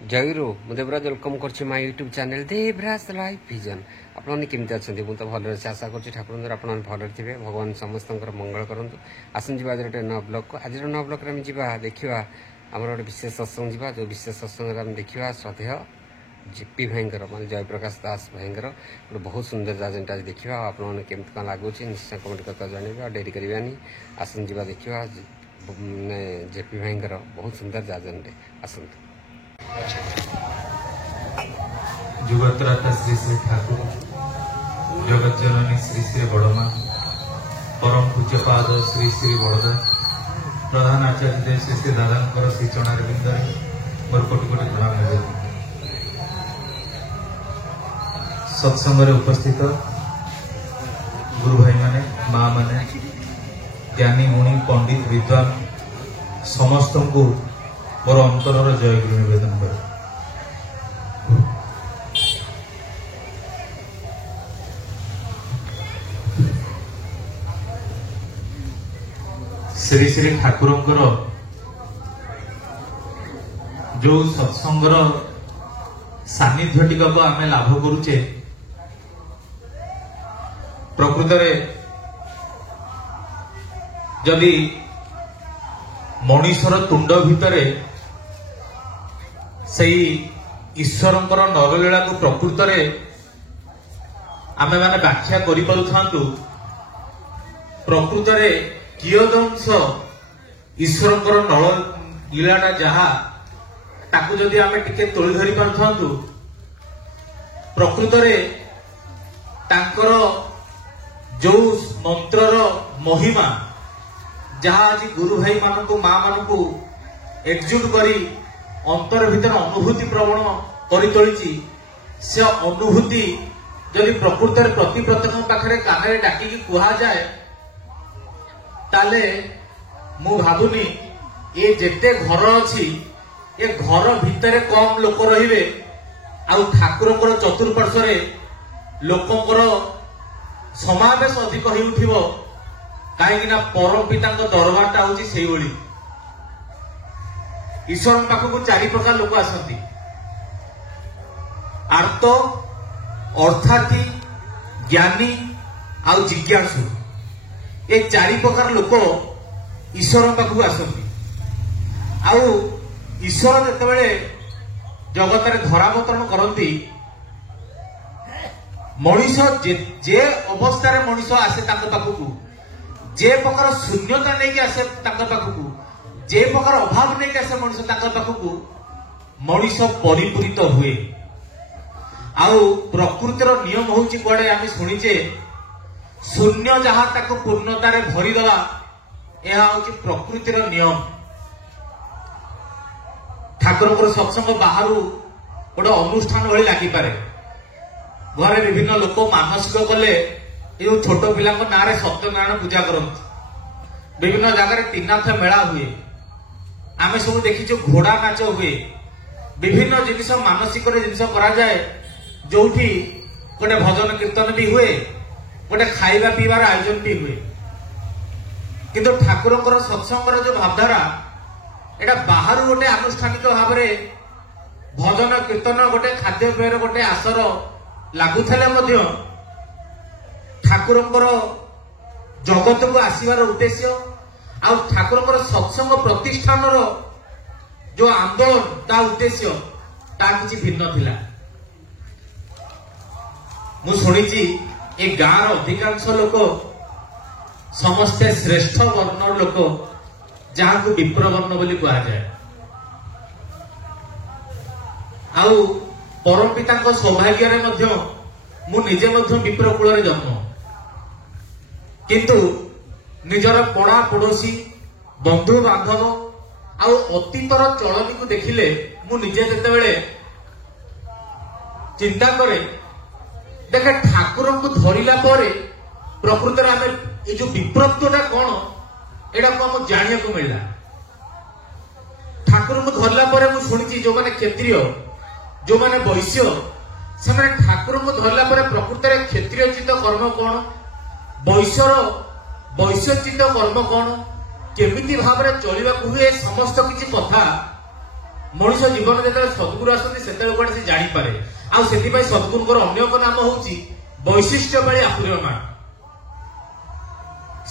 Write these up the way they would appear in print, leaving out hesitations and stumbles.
जयरू मु देवराज वेलकम कर my YouTube channel Devraj life vision. आपने केमती अच्छा मुझे भल आशा कर ठाकुर आप भल थे भगवान समस्त मंगल करूँ। आसन जी आज गोटे नव ब्लॉग को आज नव ब्लॉग में जा देखा आम गोटे विशेष सत्संग जा जो विशेष सत्संग आम देखा श्रद्धेय जेपी भाईर मान जयप्रकाश दास भाईर गोटे बहुत सुंदर जाजेंट आज देखा आपने केमती कौन लगुच निश्चय कमेंट कर जनइबे डेरी करानी। आसन जी देखा जेपी भाईर बहुत सुंदर जाजेंट आसतु। जुगत्राता श्री श्री ठाकुर जगत जननी श्री श्री बड़मा परम पूज्य पाद श्री श्री बड़दा प्रधान आचार्य श्री श्री दादा श्री चणार बिंदरे मोर कोटि कोटि प्रणाम निवेदन। सत्संग उपस्थित गुरु भाई माने माँ माने ज्ञानी मुनि पंडित विद्वान समस्त को मोर अंतर जय गुरु निवेदन कर। श्री श्री ठाकुर जो सत्संगर सानिध्य टिक आम लाभ करुचे प्रकृत जदि मनीषर तुंड भितरे सही ईश्वरंकर नरलीला को प्रकृत आमे माने व्याख्या करि पारुथांतु प्रकृत कियदंश ईश्वरंकर नरलीलाटा जहा ताकू जदि आमे टिके तोली धरि पारुथांतु प्रकृत तांकर जो मंत्रर महिमा जहा आज गुरु भाई मानकु माँ मानकु एकजुट करी अंतर भीतर अनुभूति प्रवण करी तोलिछि से अनुभूति जदि प्रकृत प्रति प्रत्येक पाखरे कान डाकी कुहा जाए ताले मु भाबुनी ये जेते घर अछि ये घर भितर कम लोक रहिबे आउ ठाकुरंकर चतुर्पार्श्वरे लोकंकर समावेश अधिक होई उठिबो कहीं परम पिता दरबारटा हूँ से ईश्वर पाखक चारि प्रकार लोक आसती आर्त अर्थार्थी ज्ञानी आउ जिज्ञासु ये चारि प्रकार लोक ईश्वर पाखक आसती। आउ ईश्वर जेतेबेले जगत धरावतरण करती मनीष जे अवस्था मनीष आसे पाखक जे प्रकार शून्यता नहीं आसे पाखक जे प्रकार अभाव नहीं आसे मनीष पाखक मनीष परिपूरित हुए। आउ प्रकृतिर नियम हूँ कड़े आम शुणीचे शून्य जहाँ ताको पूर्णतार भरीदला यह हूँ प्रकृतिर नियम। ठाकुर सत्संग बाहर गोटे अनुष्ठान भली लगिपे घरे विभिन्न लोक मानसिक कले ये छोट पिला ना सत्यनारायण पूजा करती विभिन्न जगह तीनाथ मेला हुए आम सब देखीचु घोड़ा नाच हुए विभिन्न जिनिस मानसिक जिनस करा जाए जो गोटे भजन कीर्तन भी हुए गोटे खाइबा पीबार आयोजन भी हुए किंतु ठाकुर सत्संगर जो भावधारा एटा बाहर गोटे आनुष्ठानिक भाव भजन कीर्तन गोटे खाद्य पेयर गोटे आसर लगुले ठाकुर जगत को आसवर उद्देश्य आ ठाकुर सत्संग प्रतिष्ठान जो आंदोलन ता उद्देश्य ता किसी भिन्न थिला। मु शुणिची ए गाँव अधिकांश लोक समस्ते श्रेष्ठ वर्ण लोक जहाँ को विप्र वर्ण बोली कहा जाए आउ परम पिता सौभाग्य मु निजे विप्र कूल जन्म किंतु निजर पड़ा पड़ोशी बंधु बांधव आउ अतीतर चलनी को देखिले मु निजे जेतेबेले चिंता करे देखे ठाकुर को धरिला परे प्रकृत आम ये जो विप्रत्वटा कौन एटा को आम जानिया को मिलला। ठाकुर को धरला परे मु शुणिची जो माने क्षत्रिय जो माने वैश्य से ठाकुर को धरला परे प्रकृत क्षत्रिय चित्त कर्म कौन वैश्यचित कर्म कौन केमिति भाव चलवा हुए समस्त किसी कथा ମଣିଷ ଜୀବନ ଯେତେବେଳେ ସଦ୍ଗୁରୁ ଆସନ୍ତି ସେତେବେଳେ କୁଆଡେ ସେ ଜାଣିପାରେ। ଆଉ ସେଥିପାଇଁ ସଦ୍ଗୁରୁଙ୍କର ଅନ୍ୟ ଏକ ନାମ ହଉଛି ବୈଶିଷ୍ଟ୍ୟ ଭଳି ଆଫୁର୍ୟମାନ।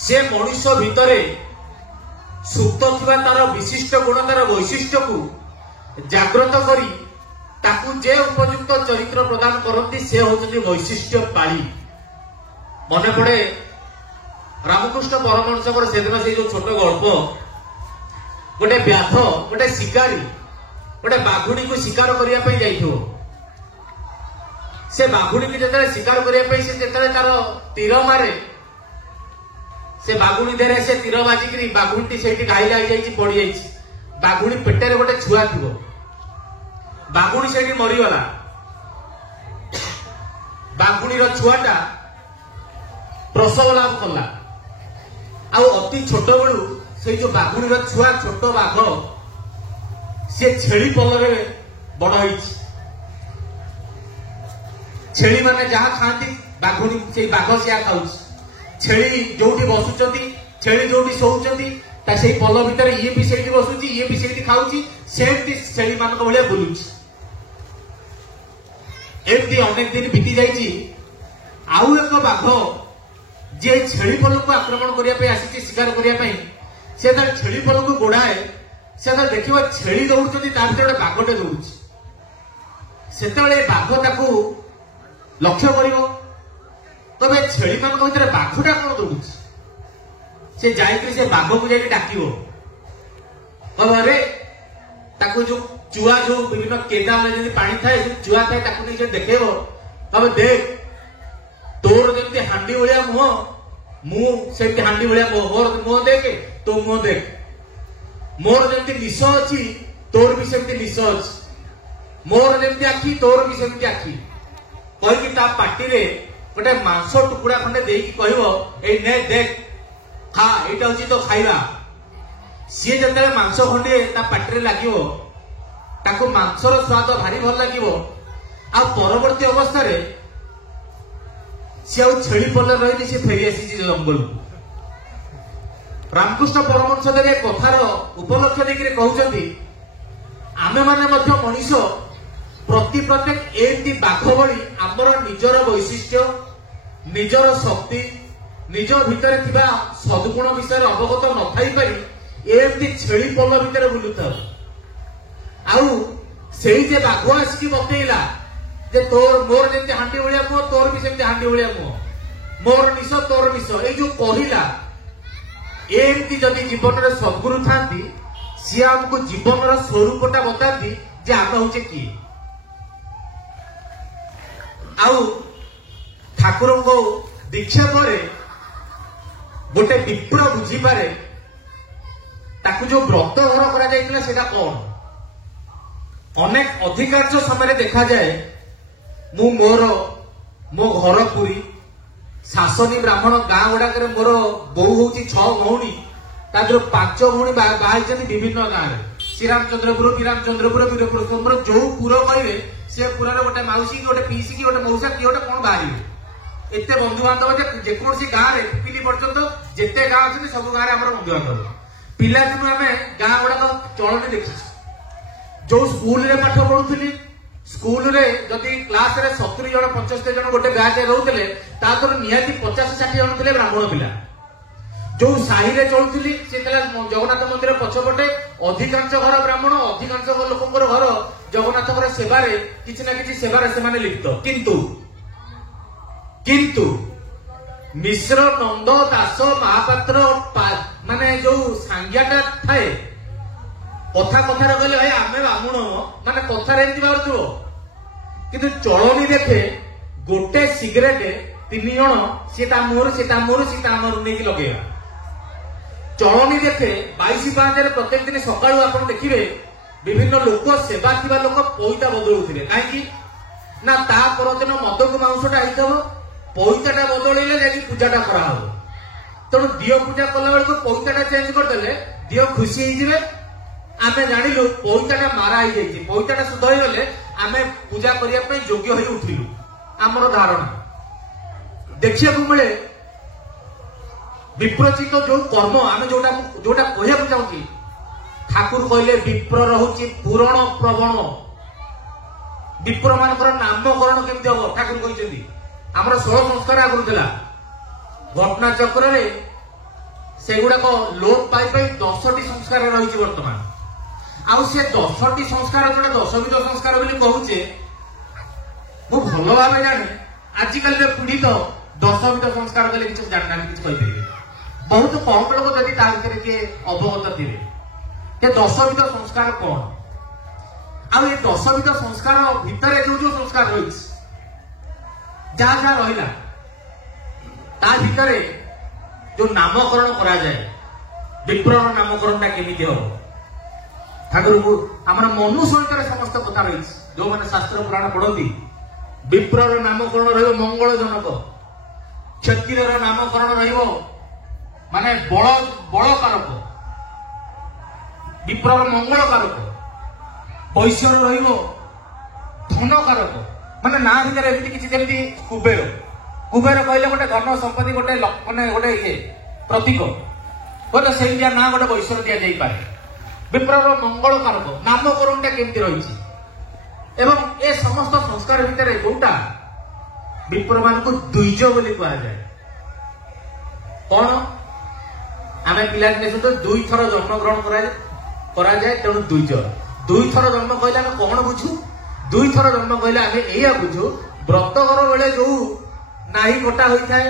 ସେ ମଣିଷ ଭିତରେ ସୁପ୍ତ ଥିବା ତାର ବିଶିଷ୍ଟ ଗୁଣ, ତାର ବୈଶିଷ୍ଟ୍ୟକୁ ଜାଗ୍ରତ କରି ତାକୁ ଯେ ଉପଯୁକ୍ତ ଚରିତ୍ର ପ୍ରଦାନ କରନ୍ତି ସେ ହଉଛନ୍ତି ବୈଶିଷ୍ଟ୍ୟ ପାଳି। ମନେ ପଡେ ରାମକୃଷ୍ଣ ପରମହଂସଙ୍କର ସେଦିନ ସେଇ ଯୋଉ ଛୋଟ ଗଳ୍ପ, ଗୋଟେ ବ୍ୟାଧ, ଗୋଟେ ଶିକାରୀ ଗୋଟେ ବାଘୁଣୀକୁ ଶିକାର କରିବା ପାଇଁ ଯାଇଥିବ। ସେ ବାଘୁଣୀକୁ ଯେତେବେଳେ ଶିକାର କରିବା ପାଇଁ ସେ ଯେତେବେଳେ ତାର ତୀର ମାରେ, ସେ ବାଘୁଣୀ ଦେହରେ ସେ ତୀର ବାଜିକିରି ବାଘୁଣୀଟି ସେଇଠି ଘାଇଲା ହେଇଯାଇଛି, ପଡିଯାଇଛି। ବାଘୁଣୀ ପେଟରେ ଗୋଟେ ଛୁଆ ଥିବ, ବାଘୁଣୀ ସେଇଠି ମରିଗଲା। ବାଘୁଣୀର ଛୁଆଟା ପ୍ରସବ ଲାଭ କଲା। ଆଉ ଅତି ଛୋଟ ବେଳୁ ସେଇ ଯୋଉ ବାଘୁଣୀର ଛୁଆ ଛୋଟ ବାଘ ସେ ଛେଳି ପଲରେ ବଡ ହେଇଛି। ଛେଳି ମାନେ ଯାହା ଖାଆନ୍ତି ବାଘୁଣୀ ସେଇ ବାଘ ସେୟା ଖାଉଛି। ଛେଳି ଯୋଉଠି ବସୁଛନ୍ତି, ଛେଳି ଯୋଉଠି ଶୋଉଛନ୍ତି, ତା ସେଇ ପଲ ଭିତରେ ଇଏ ବି ସେଇଠି ବସୁଛି, ଇଏ ବି ସେଇଠି ଖାଉଛି, ସେମିତି ଛେଳି ମାନଙ୍କ ଭଳିଆ ବୁଲୁଛି। ଏମିତି ଅନେକ ଦିନ ବିତି ଯାଇଛି। ଆଉ ଏକ ବାଘ ଯିଏ ଛେଳି ପଲକୁ ଆକ୍ରମଣ କରିବା ପାଇଁ ଆସିଛି, ଶିକାର କରିବା ପାଇଁ, ସେ ଯେତେବେଳେ ଛେଳି ପଲକୁ ଗୋଡାଏ, ସେ ଯେତେବେଳେ ଦେଖିବ ଛେଳି ଦୌଡୁଛନ୍ତି, ତା ଭିତରେ ଗୋଟେ ବାଘଟେ ଦୌଡୁଛି। ସେତେବେଳେ ବାଘ ତାକୁ ଲକ୍ଷ୍ୟ କରିବ, ତବେ ଛେଳି ମାନଙ୍କ ଭିତରେ ବାଘଟା କଣ ଦୌଡୁଛି? ସେ ଯାଇକି ସେ ବାଘକୁ ଯାଇକି ଡାକିବ, କହିବ ଆରେ ତାକୁ ଯୋଉ ଚୁଆ ଯୋଉ ବିଭିନ୍ନ କେଦା ଯେମିତି ପାଣି ଥାଏ, ଚୁଆ ଥାଏ, ତାକୁ ନେଇ ସେ ଦେଖେଇବ, ତବେ ଦେଖ ତୋର ଯେମିତି ହାଣ୍ଡି ଭଳିଆ ମୁହଁ, ମୁଁ ସେମିତି ହାଣ୍ଡି ଭଳିଆ ମୁହଁ, ମୋର ମୁହଁ ଦେଖେ, ତୋ ମୁହଁ ଦେଖ। ମୋର ଯେମିତି ନିଶ ଅଛି, ତୋର ବି ସେମିତି ନିଶ ଅଛି। ମୋର ଯେମିତି ଆଖି, ତୋର ବି ସେମିତି ଆଖି। କହିକି ତା ପାଟିରେ ଗୋଟେ ମାଂସ ଟୁକୁଡା ଖଣ୍ଡେ ଦେଇକି କହିବ, ଏଇ ନେ ଦେଖ, ଖା, ଏଇଟା ହଉଛି ତ ଖାଇବା। ସିଏ ଯେତେବେଳେ ମାଂସ ଖଣ୍ଡିଏ ତା ପାଟିରେ ଲାଗିବ, ତାକୁ ମାଂସର ସ୍ୱାଦ ଭାରି ଭଲ ଲାଗିବ। ଆଉ ପରବର୍ତ୍ତୀ ଅବସ୍ଥାରେ ସିଏ ଆଉ ଛେଳି ପଲରେ ରହିନି, ସେ ଫେରି ଆସିଛି ଜଙ୍ଗଲକୁ। ରାମକୃଷ୍ଣ ପରମହଂସ ଦେବ ଏ କଥାର ଉପଲକ୍ଷ୍ୟ ଦେଇକି କହୁଛନ୍ତି, ଆମେ ମାନେ ମଧ୍ୟ ମଣିଷ ପ୍ରତ୍ୟେକ ଏମିତି ବାଘ ଭଳି ଆମର ନିଜର ବୈଶିଷ୍ଟ୍ୟ, ନିଜର ଶକ୍ତି, ନିଜ ଭିତରେ ଥିବା ସଦ୍ଗୁଣ ବିଷୟରେ ଅବଗତ ନଥାଇପାରି ଏମିତି ଛେଳି ପଲ ଭିତରେ ବୁଲୁଥାଉ। ଆଉ ସେଇ ଯେ ବାଘ ଆସିକି ବତେଇଲା ଯେ ମୋର ଯେମିତି ହାଣ୍ଡି ଭଳିଆ ମୁହଁ, ତୋର ବି ସେମିତି ହାଣ୍ଡି ଭଳିଆ ମୁହଁ, ମୋର ନିଶ ତୋର ନିଶ, ଏଇ ଯୋଉ କହିଲା, ଏମିତି ଯଦି ଜୀବନରେ ସଦ୍ଗୁରୁ ଥାନ୍ତି, ସିଏ ଆମକୁ ଜୀବନର ସ୍ୱରୂପଟା ବତାନ୍ତି ଯେ ଆମେ ହଉଛେ କିଏ। ଆଉ ଠାକୁରଙ୍କ ଦୀକ୍ଷା ପରେ ଗୋଟେ ବିପ୍ର ବୁଝିପାରେ ତାକୁ ଯୋଉ ବ୍ରତ ଘର କରାଯାଇଥିଲା ସେଟା କଣ। ଅନେକ ଅଧିକାଂଶ ସମୟରେ ଦେଖାଯାଏ, ମୁଁ ମୋ ଘର ପୁରୀ ଶାସନୀ ବ୍ରାହ୍ମଣ ଗାଁ ଗୁଡାକରେ ମୋର ବୋଉ ହଉଛି 6 ଭଉଣୀ, ତା ଦେହରୁ 5 ଭଉଣୀ ବାହା ହେଇଛନ୍ତି ବିଭିନ୍ନ ଗାଁରେ, ଶ୍ରୀରାମଚନ୍ଦ୍ରପୁର, ବିରାମଚନ୍ଦ୍ରପୁର, ବୀରପୁର, ଯୋଉ ପୁର କହିବେ ସେ ପୁରରେ ଗୋଟେ ମାଉସୀ କି ଗୋଟେ ପିଇସି କି ଗୋଟେ ମଉସା କି ଗୋଟେ କଣ ବାହାରିବେ। ଏତେ ବନ୍ଧୁବାନ୍ଧବ ଯେ ଯେକୌଣସି ଗାଁରେ ପିପିଲି ପର୍ଯ୍ୟନ୍ତ ଯେତେ ଗାଁ ଅଛନ୍ତି ସବୁ ଗାଁରେ ଆମର ବନ୍ଧୁବାନ୍ଧବ। ପିଲାଦିନୁ ଆମେ ଗାଁ ଗୁଡାକ ଚଳଣି ଦେଖିଛୁ। ଯୋଉ ସ୍କୁଲରେ ପାଠ ପଢୁଥିଲି, ସ୍କୁଲରେ ଯଦି କ୍ଲାସରେ 70 ଜଣ 75 ଜଣ ଗୋଟେ ବ୍ୟାଚରେ ରହୁଥିଲେ, ତା ଦେହରୁ ନିହାତି 50-60 ଜଣ ଥିଲେ ବ୍ରାହ୍ମଣ ପିଲା। ଯୋଉ ସାହିରେ ଚଳୁଥିଲି ସେ ଥିଲା ଜଗନ୍ନାଥ ମନ୍ଦିର ପଛପଟେ, ଅଧିକାଂଶ ଘର ବ୍ରାହ୍ମଣ, ଅଧିକାଂଶ ଲୋକଙ୍କର ଘର ଜଗନ୍ନାଥଙ୍କର ସେବାରେ କିଛି ନା କିଛି ସେବାରେ ସେମାନେ ଲିପ୍ତ। କିନ୍ତୁ ମିଶ୍ର, ନନ୍ଦ, ଦାସ, ମହାପାତ୍ର ମାନେ ଯୋଉ ସାଂଜ୍ଞାଟା ଥାଏ, କଥାରେ କହିଲେ ଭାଇ ଆମେ ବ୍ରାହ୍ମଣ, ମାନେ କଥାରେ ଏମିତି ବାହାରୁଥିବ, କିନ୍ତୁ ଚଳଣି ଦେଖେ ଗୋଟେ ସିଗାରେଟ 3 ଜଣ, ସିଏ ତା ମୁହଁରୁ ନେଇକି ଲଗେଇବା। ଚଳଣି ଦେଖେ 22-5ରେ ପ୍ରତ୍ୟେକ ଦିନ ସକାଳୁ ଆପଣ ଦେଖିବେ ବିଭିନ୍ନ ଲୋକ, ସେବା ଥିବା ଲୋକ ପଇତା ବଦଳୁଥିବେ। କାହିଁକି ନା ତା ପରଦିନ ମଦକୁ ମାଉଁସଟା ହେଇଥିବ, ପଇତାଟା ବଦଳେଇଲେ ଯାଇକି ପୂଜାଟା କରାହବ। ତେଣୁ ଦିଅ ପୂଜା କଲା ବେଳକୁ ପଇତାଟା ଚେଞ୍ଜ କରିଦେଲେ ଦିଅ ଖୁସି ହେଇଯିବେ। ଆମେ ଜାଣିଲୁ ପଇତାଟା ମାରା ହେଇଯାଇଛି, ପଇତାଟା ଶୁଦ୍ଧ ହେଇଗଲେ ଆମେ ପୂଜା କରିବା ପାଇଁ ଯୋଗ୍ୟ ହୋଇ ଉଠିଲୁ, ଆମର ଧାରଣା। ଦେଖିବାକୁ ମିଳେ ବିପ୍ରଚିତ ଯୋଉ କର୍ମ, ଆମେ ଯୋଉଟା କହିବାକୁ ଚାହୁଁଛି, ଠାକୁର କହିଲେ ବିପ୍ର ହଉଛି ପୁରଣ ପ୍ରବଣ। ବିପ୍ର ମାନଙ୍କର ନାମକରଣ କେମିତି ହବ ଠାକୁର କହିଛନ୍ତି। ଆମର 16 ସଂସ୍କାର ଆଗରୁ ଥିଲା, ଘଟଣା ଚକ୍ରରେ ସେଗୁଡାକ ଲୋପ ପାଇ ପାଇ 10ଟି ସଂସ୍କାର ରହିଛି ବର୍ତ୍ତମାନ। ଆଉ ସେ 10ଟି ସଂସ୍କାର ଯୋଉଟା 10ବିଧ ସଂସ୍କାର ବୋଲି କହୁଛେ, ମୁଁ ଭଲ ଭାବେ ଜାଣେ ଆଜିକାଲିର ପିଢି ତ 10ବିଧ ସଂସ୍କାର କଲେ କିଛି ଜାଣିନାହାନ୍ତି, କିଛି କହିପାରିବେ। ବହୁତ କମ ଲୋକ ଯଦି ତା ଭିତରେ କିଏ ଅବଗତ ଥିବେ ଯେ 10ବିଧ ସଂସ୍କାର କଣ। ଆଉ ଏ 10ବିଧ ସଂସ୍କାର ଭିତରେ ଯୋଉ ଯୋଉ ସଂସ୍କାର ରହିଛି, ଯାହା ଯାହା ରହିଲା ତା ଭିତରେ ଯୋଉ ନାମକରଣ କରାଯାଏ, ବିପ୍ରର ନାମକରଣଟା କେମିତି ହବ ଠାକୁରଙ୍କୁ ଆମର ମନୁଷ୍ୟରେ ସମସ୍ତ କଥା ରହିଛି। ଯୋଉମାନେ ଶାସ୍ତ୍ର ପୁରାଣ ପଢନ୍ତି, ବିପ୍ରର ନାମକରଣ ରହିବ ମଙ୍ଗଳଜନକ, କ୍ଷତ୍ରିୟର ନାମକରଣ ରହିବ ମାନେ ବଳକାରକ, ବିପ୍ରର ମଙ୍ଗଳକାରକ, ବୈଶ୍ୟର ରହିବ ଧନକାରକ। ମାନେ ନା ଭିତରେ ଏମିତି କିଛି, ଯେମିତି କୁବେର, କୁବେର କହିଲେ ଗୋଟେ ଧନ ସମ୍ପତ୍ତି, ଗୋଟେ ମାନେ ଗୋଟେ ଇଏ ପ୍ରତୀକ, ବୋଧେ ସେଇଆ ନା ଗୋଟେ ବୈଶ୍ୟର ଦିଆଯାଇପାରେ। ବିପ୍ରର ମଙ୍ଗଳକାରକ ନାମକରଣଟା କେମିତି ରହିଛି। ଏବଂ ଏ ସମସ୍ତ ସଂସ୍କାର ଭିତରେ ଯୋଉଟା ବିପ୍ର ମାନଙ୍କୁ ଦ୍ୱିଜ ବୋଲି କୁହାଯାଏ। କଣ? ଆମେ ପିଲାଦିନେ ଶୁଣୁ 2 ଥର ଜନ୍ମଗ୍ରହଣ କରାଯାଏ, ତେଣୁ ଦ୍ୱିଜ। 2 ଥର ଜନ୍ମ କହିଲେ ଆମେ କଣ ବୁଝୁ? 2 ଥର ଜନ୍ମ କହିଲେ ଆମେ ଏଇଆ ବୁଝୁ, ବ୍ରତଘର ବେଳେ ଯୋଉ ନାହିଁ କଟା ହୋଇଥାଏ,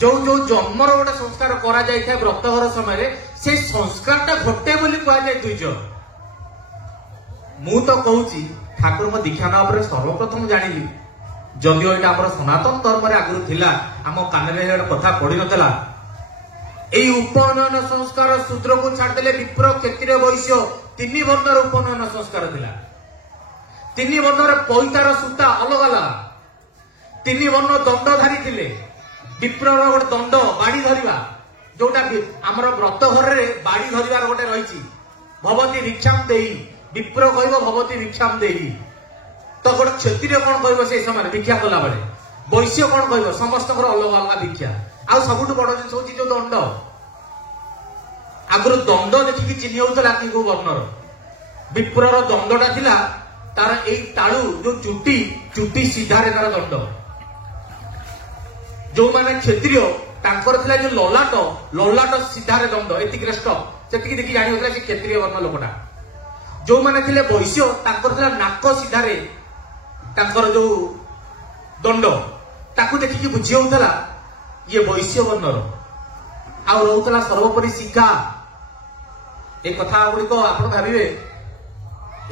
ଯୋଉ ଯୋଉ ଜନ୍ମର ଗୋଟେ ସଂସ୍କାର କରାଯାଇଥାଏ ବ୍ରତଘର ସମୟରେ, ସେଇ ସଂସ୍କାରଟା ଘଟେ ବୋଲି କୁହାଯାଏ ଦ୍ୱିଜ। ମୁଁ ତ କହୁଛି ଠାକୁରଙ୍କ ଦୀକ୍ଷା ନେବା ପରେ ସର୍ବପ୍ରଥମ ଜାଣିଲି, ଯଦିଓ ଏଇଟା ଆମର ସନାତନ ଧର୍ମରେ ଆଗରୁ ଥିଲା, ଆମ କାନରେ ଗୋଟେ କଥା ପଡିନଥିଲା। ଏଇ ଉପନୟନ ସଂସ୍କାର ଶୂଦ୍ରକୁ ଛାଡ଼ିଦେଲେ ବିପ୍ର, କ୍ଷତ୍ରିୟ, ବୈଶ୍ୟ 3 ବର୍ଣ୍ଣର ଉପନୟନ ସଂସ୍କାର ଥିଲା। 3 ବର୍ଣ୍ଣର ପଇତାର ସୂତା ଅଲଗା ଅଲଗା, 3 ବର୍ଣ୍ଣ ଦଣ୍ଡଧାରୀ ଥିଲେ। ବିପ୍ରର ଗୋଟେ ଦଣ୍ଡ ବାଡି ଧରିବା, ଯୋଉଟା ଆମର ବ୍ରତ ଘରରେ ବାଡି ଧରିବାର ଗୋଟେ ରହିଛି, ଭବତୀ ଭିକ୍ଷାମ ଦେଇ, ବିପ୍ର କହିବ ଭବତୀ ଭିକ୍ଷାମ ଦେଇ। ତ ଗୋଟେ କ୍ଷତ୍ରିୟ କଣ କହିବ ସେଇ ସମୟରେ ଭିକ୍ଷା କଲା ବେଳେ, ବୈଶ୍ୟ କଣ କହିବ, ସମସ୍ତଙ୍କର ଅଲଗା ଅଲଗା ଭିକ୍ଷା। ଆଉ ସବୁଠୁ ବଡ ଜିନିଷ ହଉଛି ଯୋଉ ଦଣ୍ଡ। ଆଗରୁ ଦଣ୍ଡ ଦେଖିକି ଚିହ୍ନି ହଉଥିଲା କି କୋଉ ବର୍ଣ୍ଣର। ବିପ୍ରର ଦଣ୍ଡଟା ଥିଲା ତାର ଏଇ ତାଳୁ ଯୋଉ ଚୁଟି ସିଧାରେ ତାର ଦଣ୍ଡ। ଯୋଉମାନେ କ୍ଷତ୍ରିୟ ତାଙ୍କର ଥିଲା ଯୋଉ ଲଲାଟ ସିଧାରେ ଦଣ୍ଡ, ଏତିକିରେ ଷ୍ଟପ, ସେତିକି ଦେଖି ଜାଣି ହଉଥିଲା ସେ କ୍ଷତ୍ରିୟ ବର୍ଣ୍ଣ ଲୋକଟା। ଯୋଉମାନେ ଥିଲେ ବୈଶ୍ୟ ତାଙ୍କର ଥିଲା ନାକ ସିଧାରେ ତାଙ୍କର ଯୋଉ ଦଣ୍ଡ, ତାକୁ ଦେଖିକି ବୁଝି ହଉଥିଲା ଇଏ ବୈଶ୍ୟ ବର୍ଣ୍ଣର। ଆଉ ରହୁଥିଲା ସର୍ବୋପରି ଶିକ୍ଷା। ଏ କଥା ଗୁଡିକ ଆପଣ ଭାବିବେ,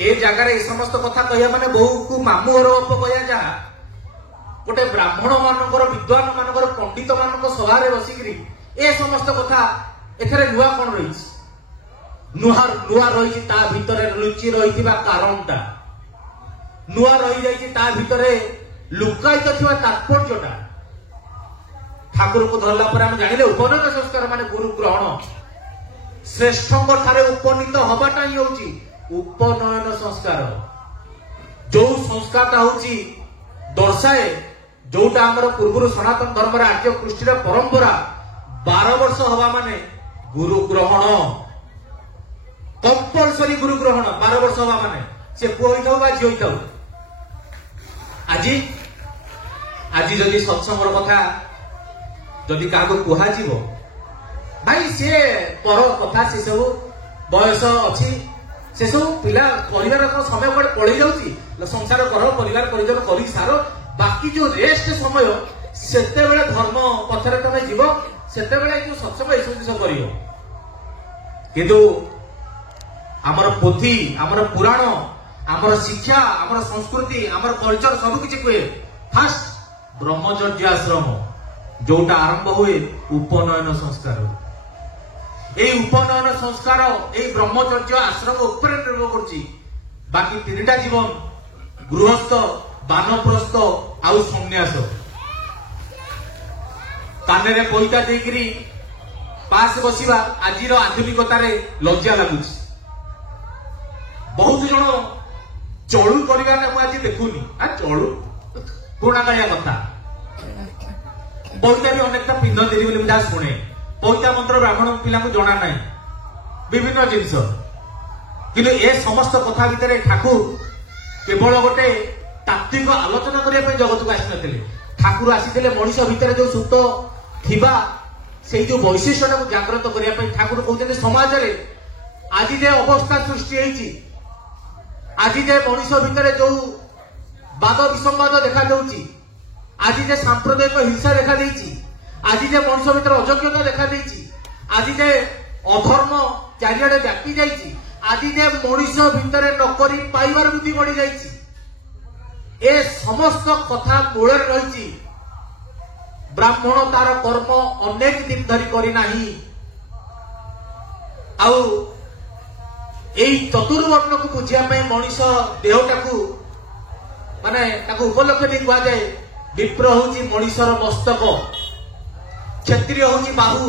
ଏ ଜାଗାରେ ଏ ସମସ୍ତ କଥା କହିବା ମାନେ ବୋହୁକୁ ମାମୁଁ ଘର ଗପ କହିବା, ଯାହା ଗୋଟେ ବ୍ରାହ୍ମଣ ମାନଙ୍କର, ବିଦ୍ୱାନ ମାନଙ୍କର, ପଣ୍ଡିତ ମାନଙ୍କ ସଭାରେ ବସିକିରି ଏ ସମସ୍ତ କଥା, ଏଥିରେ ନୂଆ କଣ ରହିଛି? ନୂଆ ରହିଛି ତା ଭିତରେ ଲୁଚି ରହିଥିବା କାରଣଟା, ନୂଆ ରହିଯାଇଛି ତା ଭିତରେ ଲୁକାୟିତ ଥିବା ତାତ୍ପର୍ଯ୍ୟଟା। ଠାକୁରଙ୍କୁ ଧରିଲା ପରେ ଆମେ ଜାଣିଲେ ଉପନୟନ ସଂସ୍କାର ମାନେ ଗୁରୁ ଗ୍ରହଣ। ଶ୍ରେଷ୍ଠଙ୍କ ଠାରେ ଉପନୀତ ହବାଟା ହିଁ ହଉଛି ଉପନୟନ ସଂସ୍କାର। ଯୋଉ ସଂସ୍କାରଟା ହଉଛି ଦର୍ଶାଏ, ଯୋଉଟା ଆମର ପୂର୍ବରୁ ସନାତନ ଧର୍ମରେ ଆର୍ଯ୍ୟ କୃଷ୍ଟିର ପରମ୍ପରା, 12 ବର୍ଷ ହବା ମାନେ ଗୁରୁ ଗ୍ରହଣ, କମ୍ପଲସରି ଗୁରୁ ଗ୍ରହଣ। 12 ବର୍ଷ ହବା ମାନେ ସେ ପୁଅ ହେଇଥାଉ ବା ଝିଅ ହେଇଥାଉ। ଆଜି ଯଦି ସତ୍ସଙ୍ଗର କଥା ଯଦି କାହାକୁ କୁହାଯିବ, ଭାଇ ସିଏ ପର କଥା, ସେ ସବୁ ବୟସ ଅଛି, ସେ ସବୁ ପିଲା ପରିବାର ସମୟ କୁଆଡେ ପଳେଇ ଯାଉଛି, ସଂସାର କର, ପରିବାର ପରିଜନ କରି ସାର, ବାକି ଯୋଉ ରେଷ୍ଟ ସମୟ, ସେତେବେଳେ ଧର୍ମ ପଥରେ ତମେ ଯିବ, ସେତେବେଳେ ଯୋଉ ସତ୍ସଙ୍ଗ ଏସବୁ ଜିନିଷ କରିବ। କିନ୍ତୁ ଆମର ପୋଥି, ଆମର ପୁରାଣ, ଆମର ଶିକ୍ଷା, ଆମର ସଂସ୍କୃତି, ଆମର କଲଚର ସବୁ କିଛି କୁହେ ଫାଷ୍ଟ ବ୍ରହ୍ମଚର୍ଯ୍ୟ ଆଶ୍ରମ, ଯୋଉଟା ଆରମ୍ଭ ହୁଏ ଉପନୟନ ସଂସ୍କାର। এই উপনয়ন সংস্কার এই ব্রহ্মচর্য আশ্রম উপরে নির্ভর করছি। বাকি 3টা জীবন, গৃহস্থ, বানপ্রস্থ আউ সন্ন্যাস। কানের পইতা ଦେଇକିରି পাশ বসিবা আজির আধুনিকতার লজ্জা লাগুଛି। ବହୁତ ଜଣ ଚଳୁ କରିବାଟା ମୁଁ ଆଜି ଦେଖୁନି। ଚଳୁ ପୁରୁଣା କାଳିଆ କଥା, ପଇତା ବି ଅନେକଟା ପିନ୍ଧନ୍ତି ବୋଲି ମୁଁ ଯାହା ଶୁଣେ। ପଇତା ମନ୍ତ୍ର ବ୍ରାହ୍ମଣ ପିଲାଙ୍କୁ ଜଣା ନାହିଁ, ବିଭିନ୍ନ ଜିନିଷ। କିନ୍ତୁ ଏ ସମସ୍ତ କଥା ଭିତରେ ଠାକୁର କେବଳ ଗୋଟେ ତାତ୍ତ୍ୱିକ ଆଲୋଚନା କରିବା ପାଇଁ ଜଗତକୁ ଆସିନଥିଲେ। ଠାକୁର ଆସିଥିଲେ ମଣିଷ ଭିତରେ ଯୋଉ ସୁପ୍ତ ଥିବା ସେଇ ଯୋଉ ବୈଶିଷ୍ଟ୍ୟଟାକୁ ଜାଗ୍ରତ କରିବା ପାଇଁ। ଠାକୁର କହୁଛନ୍ତି ସମାଜରେ ଆଜି ଯେ ଅବସ୍ଥା ସୃଷ୍ଟି ହେଇଛି, ଆଜି ଯେ ମଣିଷ ଭିତରେ ଯୋଉ ବାଦ ବିସମ୍ବାଦ ଦେଖାଯାଉଛି, ଆଜି ଯେ ସାମ୍ପ୍ରଦାୟିକ ହିଂସା ଦେଖାଦେଇଛି, ଆଜି ଯେ ମଣିଷ ଭିତରେ ଅଯୋଗ୍ୟତା ଦେଖାଦେଇଛି, ଆଜି ଯେ ଅଧର୍ମ ଚାରିଆଡେ ବ୍ୟାପି ଯାଇଛି, ଆଜି ଯେ ମଣିଷ ଭିତରେ ନକରି ପାଇବାର ବୃଦ୍ଧି ବଢି ଯାଇଛି, ଏ ସମସ୍ତ କଥା ମୂଳରେ ରହିଛି ବ୍ରାହ୍ମଣ ତାର କର୍ମ ଅନେକ ଦିନ ଧରି କରିନାହିଁ। ଆଉ ଏଇ ଚତୁର୍ବର୍ଣ୍ଣକୁ ବୁଝିବା ପାଇଁ ମଣିଷ ଦେହଟାକୁ ମାନେ ତାକୁ ଉପଲକ୍ଷ୍ୟ ଦେଇ କୁହାଯାଏ ବିପ୍ର ହଉଛି ମଣିଷର ମସ୍ତକ, କ୍ଷତ୍ରିୟ ହଉଛି ବାହୁ,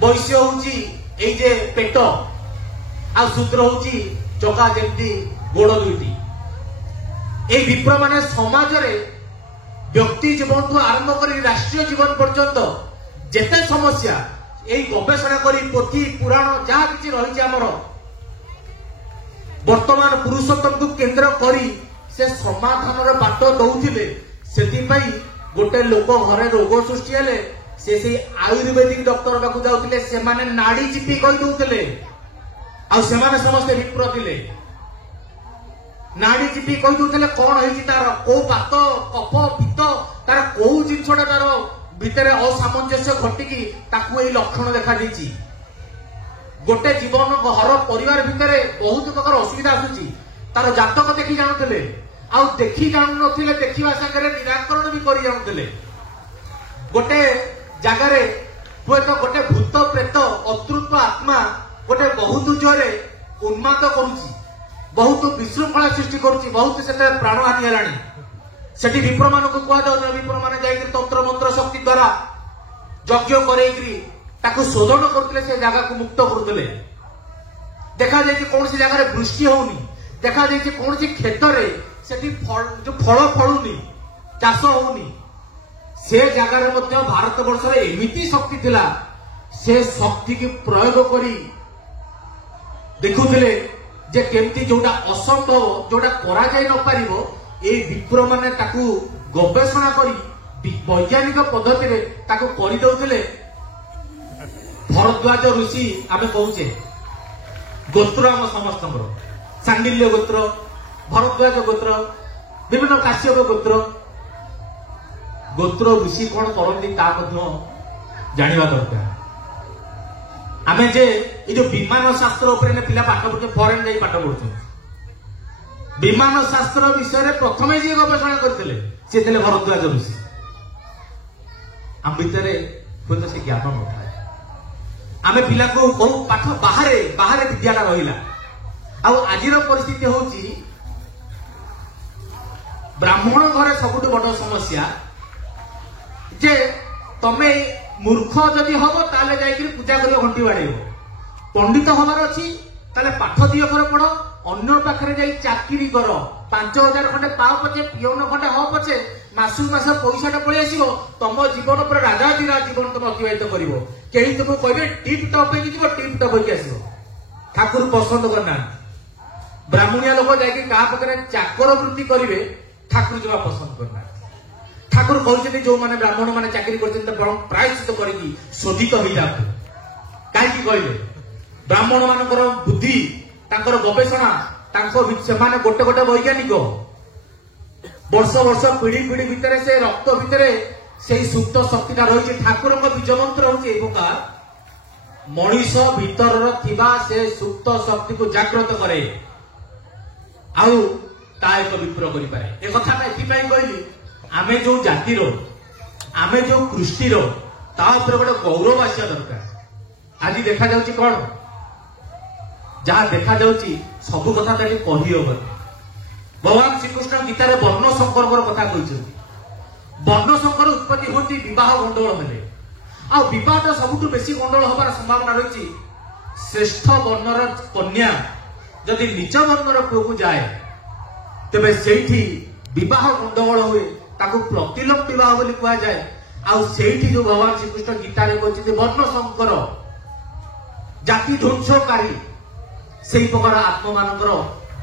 ବୈଶ୍ୟ ହଉଛି ଏଇ ଯେ ପେଟ, ଆଉ ଶୂଦ୍ର ହଉଛି ଚକା ଯେମିତି ଗୋଡ ଦୁଇଟି। এই বিপ্র মানে সমাজরে ব্যক্তি জীবনঠু আরম্ভ করে রাষ্ট্রীয় জীবন পর্যন্ত যেতে সমস্যা এই গবেষণা করে পোথি পুরাণ যা কিছু রয়েছে আমার বর্তমান পুরুষোত্তমকে কেন্দ্র করে সে সমাধানর বাট দৌলে সেপাই গোটে লোক ঘরে রোগ সৃষ্টি হলে সে সেই আয়ুর্বেদিক ডক্টর পাখু যাওলে সে নাড়ি চিপি কই দৌলে আর সমস্তে বিপ্র ଥିଲେ। নাড়ি চিপি কই দৌলে কোন হয়েছি তার কো বাত কফ পিত্ত তার কোউ জিনিসটা তার ভিতরে অসামঞ্জস্য ঘটিকি তাকে এই লক্ষণ দেখা দিয়েছি। গোটে জীবন ঘর পরিবার ভিতরে বহুত প্রকার অসুবিধা আসুচি, তার জাতক দেখি জাণুলে আউ দেখি জাণু নথিলে দেখিবা সাথে নিরাকরণ বি করে জাণুলে। গোটে জায়গায় হুয়েত গোটে ভূত প্রেত অতৃপ্ত আত্মা গোটে বহুত জোরে উন্মাদ করুছি, ବହୁତ ବିଶୃଙ୍ଖଳା ସୃଷ୍ଟି କରୁଛି, ବହୁତ ସେଥିରେ ପ୍ରାଣହାନି ହେଲାଣି। ସେଠି ବିପ୍ର ମାନଙ୍କୁ କୁହାଯାଉଛି ବିପ୍ର ମାନେ ଯାଇକି ତନ୍ତ୍ର ମନ୍ତ୍ର ଶକ୍ତି ଦ୍ଵାରା ଯଜ୍ଞ କରେଇକି ତାକୁ ଶୋଧନ କରୁଥିଲେ, ସେ ଜାଗାକୁ ମୁକ୍ତ କରୁଥିଲେ। ଦେଖାଯାଇଛି କୌଣସି ଜାଗାରେ ବୃଷ୍ଟି ହଉନି, ଦେଖାଯାଇଛି କୌଣସି କ୍ଷେତରେ ସେଠି ଯୋଉ ଫଳ ଫଳୁନି, ଚାଷ ହଉନି, ସେ ଜାଗାରେ ମଧ୍ୟ ଭାରତ ବର୍ଷରେ ଏମିତି ଶକ୍ତି ଥିଲା, ସେ ଶକ୍ତିକୁ ପ୍ରୟୋଗ କରି ଦେଖୁଥିଲେ যে কেমতি যোটা অসম্ভব যোটা করা যাই ন পারিব এই বিপ্র মানে তাকু গবেষণা করি বৈজ্ঞানিক পদ্ধতিরে তাকু করে দেউଥିଲେ। ভরদ্বাজ ঋষি আমি কହୁଛେ গোত্র ଆମ ସମସ୍ତଙ୍କର ସାଣ୍ଡିଲ୍ୟ ଗୋତ୍ର, ଭରଦ୍ୱାଜ ଗୋତ୍ର, ବିଭିନ୍ନ କାଶ୍ୟପ ଗୋତ୍ର। ଗୋତ୍ର ଋଷି କଣ କରନ୍ତି ତା ମଧ୍ୟ ଜାଣିବା ଦରକାର। ଆମେ ଯେ এই যে বিমান শাস্ত্র উপরে পিলা পাঠ পড়ছে, ফরেন যাই পাঠ পড়ছে, বিমান শাস্ত্র বিষয়ে প্রথমে যে গবেষণা করতে সে ଥିଲେ ভরদ্বাজ ঋষি। আম ভিতরে হয়তো সে জ্ঞান নথায়, আমি পিলাকে বহু পাঠ বাহারে বাহারে বিদ্যাটা রহিলা। আজির পরিস্থিতি হচ্ছে ব্রাহ্মণ ঘরে সবুঠু বড় সমস্যা যে তুমি মূর্খ যদি হব তাহলে যাই পূজা করিব, ঘণ্টি বাড়াইব। পণ্ডিত হবার অছি তাহলে পাঠ দিয়ে করে পড়, অন্য পাখে যাই চাকরি কর, 5,000 খন্ডে পাও পছে, পিওন খন্ডে হও পছে, মাসু মাস পয়সাটা পড়ে আসব, তোম জীবন উপরে রাজাধিরা জীবন তুমি অতিবাহিত করিব। কেহি তুমি কইবে টিপ টপ হয়ে যাব, টিপ টপ হয়ে আসব। ঠাকুর পছন্দ করনা, ব্রাহ্মণিয়া লোক যাই কাহা পাখে চাকর বৃত্তি করবে, ঠাকুর জমা পছন্দ করনা। ঠাকুর কହୁଛନ୍ତି ଯୋଉମାନେ ବ୍ରାହ୍ମଣ ମାନେ ଚାକିରି କରିଛନ୍ତି ପ୍ରାୟଶ୍ଚିତ କରିକି ଶୋଧିତ ହେଇଯାଆନ୍ତୁ। କାହିଁକି କହିଲେ ବ୍ରାହ୍ମଣ ମାନଙ୍କର ବୁଦ୍ଧି, ତାଙ୍କର ଗବେଷଣା, ତାଙ୍କ ସେମାନେ ଗୋଟେ ଗୋଟେ ବୈଜ୍ଞାନିକ। ବର୍ଷ ବର୍ଷ ପିଢି ପିଢି ଭିତରେ ସେ ରକ୍ତ ଭିତରେ ସେଇ ସୁପ୍ତ ଶକ୍ତିଟା ରହିଛି। ଠାକୁରଙ୍କ ବୀଜ ମନ୍ତ୍ର ହଉଛି ଏ ପ୍ରକାର, ମଣିଷ ଭିତରର ଥିବା ସେ ସୁପ୍ତ ଶକ୍ତିକୁ ଜାଗ୍ରତ କରେ, ଆଉ ତା ଏକ ବିପ୍ର କରିପାରେ। ଏ କଥା ମୁଁ ଏଥିପାଇଁ କହିଲି, ଆମେ ଯୋଉ ଜାତିର, ଆମେ ଯୋଉ କୃଷ୍ଟିର, ତା ଉପରେ ଗୋଟେ ଗୌରବ ଆସିବା ଦରକାର। ଆଜି ଦେଖାଯାଉଛି କଣ, ଯାହା ଦେଖାଯାଉଛି ସବୁ କଥା ତ ଏଠି କହିହବନି। ଭଗବାନ ଶ୍ରୀକୃଷ୍ଣ ଗୀତାରେ ବର୍ଣ୍ଣ ସଂକରଙ୍କର କଥା କହିଛନ୍ତି। ବର୍ଣ୍ଣ ସଂକର ଉତ୍ପତ୍ତି ହୁଅନ୍ତି ବିବାହ ଗଣ୍ଡଗୋଳ ହେଲେ, ଆଉ ବିବାହଟା ସବୁଠୁ ବେଶୀ ଗଣ୍ଡଗୋଳ ହବାର ସମ୍ଭାବନା ରହିଛି ଶ୍ରେଷ୍ଠ ବର୍ଣ୍ଣର କନ୍ୟା ଯଦି ନିଜ ବର୍ଣ୍ଣର ପୁଅକୁ ଯାଏ, ତେବେ ସେଇଠି ବିବାହ ଗଣ୍ଡଗୋଳ ହୁଏ, ତାକୁ ପ୍ରତିଲୋମ ବିବାହ ବୋଲି କୁହାଯାଏ। ଆଉ ସେଇଠି ଯୋଉ ଭଗବାନ ଶ୍ରୀକୃଷ୍ଣ ଗୀତାରେ କହିଛନ୍ତି ବର୍ଣ୍ଣ ସଂକର, ଜାତି ଧ୍ୱଂସକାରୀ, सेई प्रकार आत्मा मानकर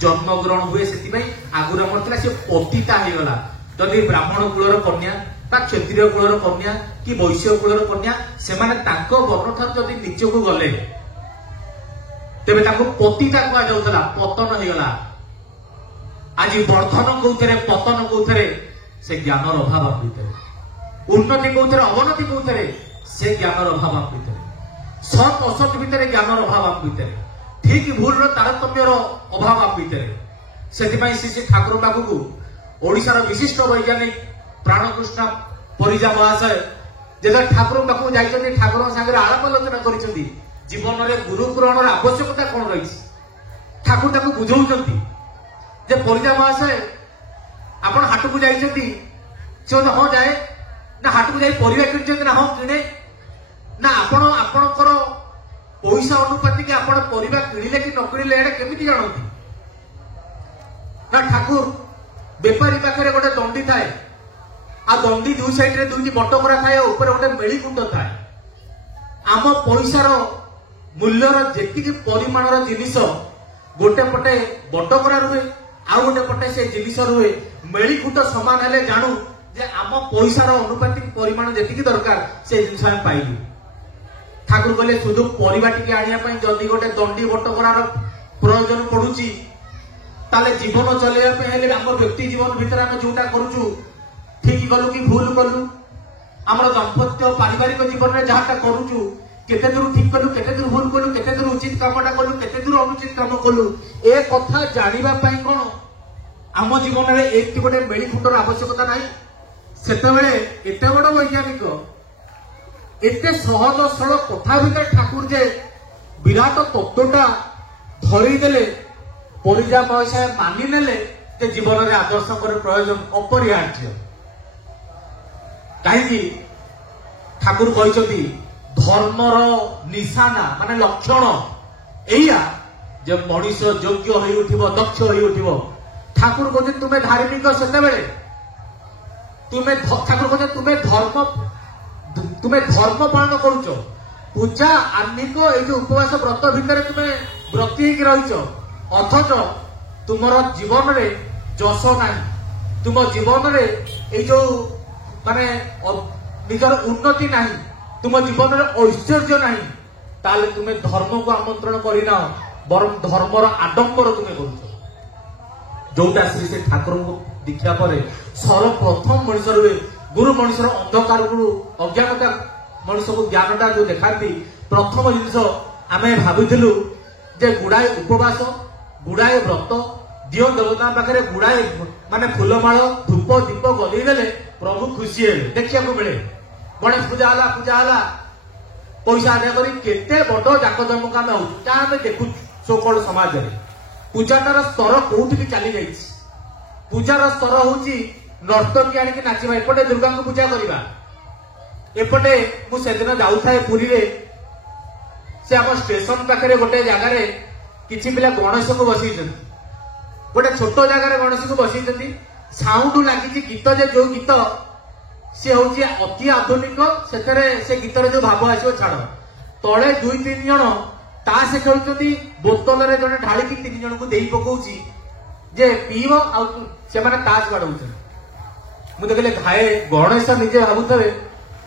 जन्म ग्रहण हुए से आगुरी आमर से पतिता होगला जदि ब्राह्मण कुलर कन्या बा क्षत्रिय कुलर कन्या कि वैश्य कुलर कन्या से वर्ण ठार जदि नीच को गले तेरे पतिता कहुला पतन होगला आज वर्धन कौथे पतन कौथे से ज्ञान अभाव भितर उन्नति कौथे अवनति कौथे से ज्ञान अभाव भितर सत असत भितर ज्ञान अभाव भितर ठीक भूल तारतम्य अभाव भितर से श्री ठाकुर बाबू को ओडिशार विशिष्ट वैज्ञानिक प्राणकृष्ण परिजा महाशय जो ठाकुर पाखु जाइए ठाकुर सागर आलाप आलोचना कर जीवन में गुरु ग्रहण आवश्यकता कौन रही ठाकुर ताको बुझाऊं जे परिजा महाशय आपण हाट को जाइए हाँ जाए ना हाट को जाई परिवा किणुछन्ति ना हाँ किणे ना आपण आपणकर पैसा अनुपाति कि आपण परिवा किणिले कि न किणिले एडे केमिति जानती ना ठाकुर बेपारी पाखरे गोटे दंडी थाए आ दंडी दुई साइड रे दुईटी बटकरा थाए ऊपर गोटे मेळीकुंड थाए आम पैसार मूल्यर जेतिकी परिमाणर जिनिस गोटे पटे बटकरा रुहे आ गोटे पटे से जिनिस रुहे मेळीकुंड समान हेले जानू जे आम पैसार अनुपातिक परिमाण जेतिकी दरकार से जिनिस हम पाइलु ठाकुर कहले शुद्ध परिवा टिके आनिया पई जदि गोटे दंडी बटकरार प्रयोजन पड़ुची ताले जीवन चलेया पे हेले हम व्यक्ति जीवन भीतर हम जोटा करूचु ठीक गलु कि भूल कलु हमर दाम्पत्य पारिवारिक जीवन रे जहाटा करूचु केते दूर ठीक कलु केते दूर भूल कलु केते दूर उचित कामटा कलु केते दूर अनुचित काम कलु ए कथा जानिबा पई कोन आम जीवन रे एक गोटे मेडी फुटर आवश्यकता नाही सेते बेले एते बड़ वैज्ञानिक एते सहज सरल कथा भीतर ठाकुर जे विराट तत्वटा धरी देले परिजा महाशय मानि नेले जे जीवन में आदर्शंकर प्रयोजन अपरिहार्य कहीं ठाकुर कहते धर्मर निशाना माने लक्षण एया जे मनीष योग्य हो उठिबो दक्ष हो उठिबो ठाकुर कहते तुम्हें धार्मिक सेते बेले तुम्हें ठाकुर कहते तुम्हें धर्म पालन करुच पूजा आर्मिक ये उपवास व्रत भितर तुम्हें व्रती रहीच अथच तुमर जीवन रे जस ना तुम जीवन रे ये जो माने निजर उन्नति ना तुम जीवन रे ऐश्वर्य ना ताले तुम्हें धर्म को आमंत्रण करना बरम धर्मर आडंबर तुम्हें करुच जोटा श्री से ठाकुर को दीक्षा पर सर्वप्रथम मनुष्य रुए गुरु मनुष्यर अंधकार गुरु अज्ञानता मनुष्य को ज्ञानटा जो देखाती प्रथम जिनस आम भाविलु जे गुड़ाए उपवास गुड़ाए व्रत दियो देवता पाखे गुड़ाए माने फूलमाल धूप दीप गदेदेले प्रभु खुशी हे देखा मिले गणेश पूजा हला पैसा आदाय कर केते बड़ जाकजमक आम आम देखु सोकल समाज में पूजाटार स्तर कौटी चली जाइए पूजार स्तर हूँ नर्तकी आनिक नाचिबा एपटे दुर्गा को पूजा करवा एपटे मु सेदिन जाउथाए पुरी रे से आम स्टेशन पाखे गोटे जगार किछि पिला गणेश को बसई गोटे छोट जगार गणेश को बसई साउंड लगी गीत जो गीत सी हूँ अति आधुनिक से गीत जो भाव आसो छाड़ तले दुई तीन जन ताश खेलुंट बोतल रे जने ढाड़ी तीन जन को दे पकाउची जे पीब से ताश बाड़ौ मुझे कहले खाए गणेश निजे भावुथे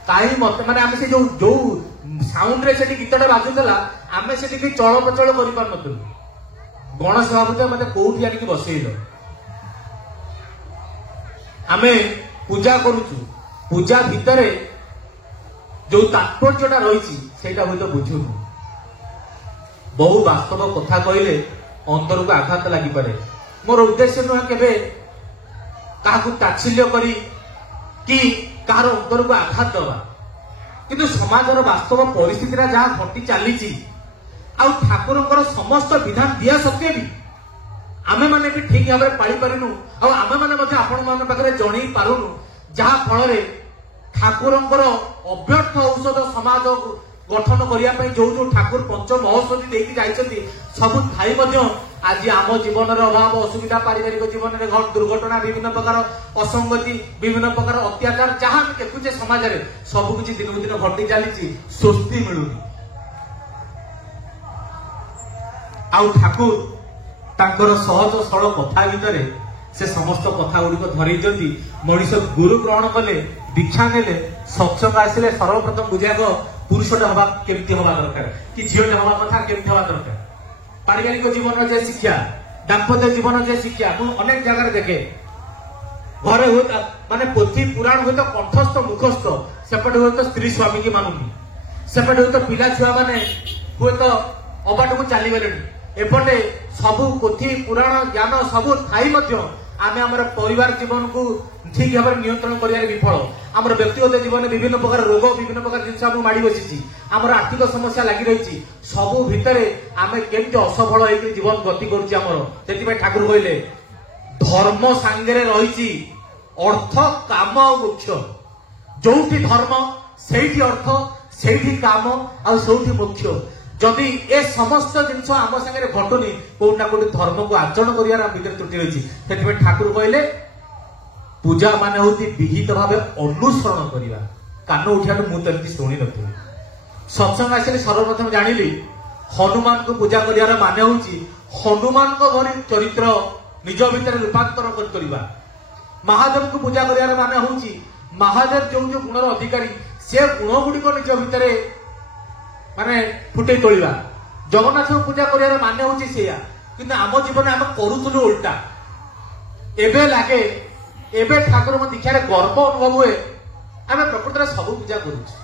कहीं मत माने आम से जो जो साउंड रे से गीतटा बाजुला आम से चल प्रचल कर पार नथु गणेश भावुथे मत कोठी आनिक बसैल आमे पूजा करूचु पूजा भितर जो तात्पर्यटा रही सेटा हूँ बुझुनु बहु वास्तव कथा कहले अंतर को आघात लगी पारे मोर उद्देश्य नुह केबे काहू तात्सल्य करी कि कार अंतर को आघात दवा किंतु समाजर वास्तव परिस्थिति जहाँ घटी चली ठाकुर समस्त विधान दिया सत्वे भी आमे माने भी ठीक भाव में पाड़ी पारिनु आमे माने आपण मान पाखरे जणई पारुनु जहाँ फल ठाकुर अव्यर्थ औषध समाज गठन करने जो जो ठाकुर पंच महौषधि देकी जाइछन्ति सबु थाई मध्य आज आम जीवन अभाव असुविधा पारिवारिक जीवन में दुर्घटना विभिन्न प्रकार असंगति विभिन्न प्रकार अत्याचार जहाँ देखुचे समाज में सबकि दिन को दिन घटी चली स्वस्ति मिलूनी ଆଉ ଠାକୁର ତାଙ୍କର ସହଜ ସରଳ କଥା ଭିତରେ ସେ ସମସ୍ତ କଥା ଗୁଡିକ ଧରେଇ ଦିଅନ୍ତି। ମଣିଷ ଗୁରୁ ଗ୍ରହଣ କଲେ, ଦୀକ୍ଷା ନେଲେ, ସତ୍ସଙ୍ଗ ଆସିଲେ ସର୍ବପ୍ରଥମ ବୁଝିବାକୁ ପୁରୁଷଟେ ହବା କେମିତି ହବା ଦରକାର, କି ଝିଅଟେ ହବା କଥା କେମିତି ହବା ଦରକାର। ପାରିବାରିକ ଜୀବନର ଯେ ଶିକ୍ଷା, ଦାମ୍ପତ୍ୟ ଜୀବନ ଯେ ଶିକ୍ଷା, ମୁଁ ଅନେକ ଜାଗାରେ ଦେଖେ ଘରେ ହୁଏତ ମାନେ ପୋଥି ପୁରାଣ ହୁଏତ କଣ୍ଠସ୍ଥ ମୁଖସ୍ଥ, ସେପଟେ ହୁଏତ ସ୍ତ୍ରୀ ସ୍ୱାମୀ କି ମାନୁନି, ସେପଟେ ହୁଏତ ପିଲା ଛୁଆ ମାନେ ହୁଏତ ଅବାଟକୁ ଚାଲିଗଲେଣି, ଏପଟେ ସବୁ ପୋଥି ପୁରାଣ ଜ୍ଞାନ ସବୁ ଥାଇ ମଧ୍ୟ ଆମେ ଆମର ପରିବାର ଜୀବନକୁ ଠିକ ଭାବରେ ନିୟନ୍ତ୍ରଣ କରିବାରେ ବିଫଳ। ଆମର ବ୍ୟକ୍ତିଗତ ଜୀବନରେ ବିଭିନ୍ନ ପ୍ରକାର ରୋଗ, ବିଭିନ୍ନ ପ୍ରକାର ଜିନିଷ ଆମକୁ ମାଡି ବସିଛି, ଆମର ଆର୍ଥିକ ସମସ୍ୟା ଲାଗି ରହିଛି, ସବୁ ଭିତରେ ଆମେ କେମିତି ଅସଫଳ ହେଇକି ଜୀବନ ଗତି କରୁଛି ଆମର। ସେଥିପାଇଁ ଠାକୁର କହିଲେ ଧର୍ମ ସାଙ୍ଗରେ ରହିଛି ଅର୍ଥ, କାମ ଆଉ ମୋକ୍ଷ। ଯୋଉଠି ଧର୍ମ ସେଇଠି ଅର୍ଥ, ସେଇଠି କାମ ଆଉ ସେଇଠି ମୋକ୍ଷ। ଯଦି ଏ ସମସ୍ତ ଜିନିଷ ଆମ ସାଙ୍ଗରେ ଘଟୁନି, କୋଉଠି ନା କୋଉଠି ଧର୍ମକୁ ଆଚରଣ କରିବାର ଭିତରେ ତ୍ରୁଟି ରହିଛି। ସେଥିପାଇଁ ଠାକୁର କହିଲେ ପୂଜା ମାନେ ହଉଛି ବିହିତ ଭାବେ ଅନୁସରଣ କରିବା। କାନ ଉଠିବାଠୁ ମୁଁ ତ ଏମିତି ଶୁଣି ନଥିଲି। ସତ୍ସଙ୍ଗ ଆସିଲେ ସର୍ବପ୍ରଥମ ଜାଣିଲି ହନୁମାନଙ୍କୁ ପୂଜା କରିବାର ମାନେ ହଉଛି ହନୁମାନଙ୍କ ଭଳି ଚରିତ୍ର ନିଜ ଭିତରେ ରୂପାନ୍ତର କରିବା। ମହାଦେବଙ୍କୁ ପୂଜା କରିବାର ମାନେ ହଉଛି ମହାଦେବ ଯୋଉ ଯୋଉ ଗୁଣର ଅଧିକାରୀ, ସେ ଗୁଣ ଗୁଡିକ ନିଜ ଭିତରେ ମାନେ ଫୁଟେଇ ତୋଳିବା। ଜଗନ୍ନାଥଙ୍କୁ ପୂଜା କରିବାର ମାନେ ହଉଛି ସେଇଆ, କିନ୍ତୁ ଆମ ଜୀବନରେ ଆମେ କରୁଥିଲୁ ଓଲଟା। ଏବେ ଲାଗେ, ଏବେ ଠାକୁରଙ୍କ ଦୀକ୍ଷାରେ ଗର୍ବ ଅନୁଭବ ହୁଏ, ଆମେ ପ୍ରକୃତରେ ସବୁ ପୂଜା କରୁଛୁ।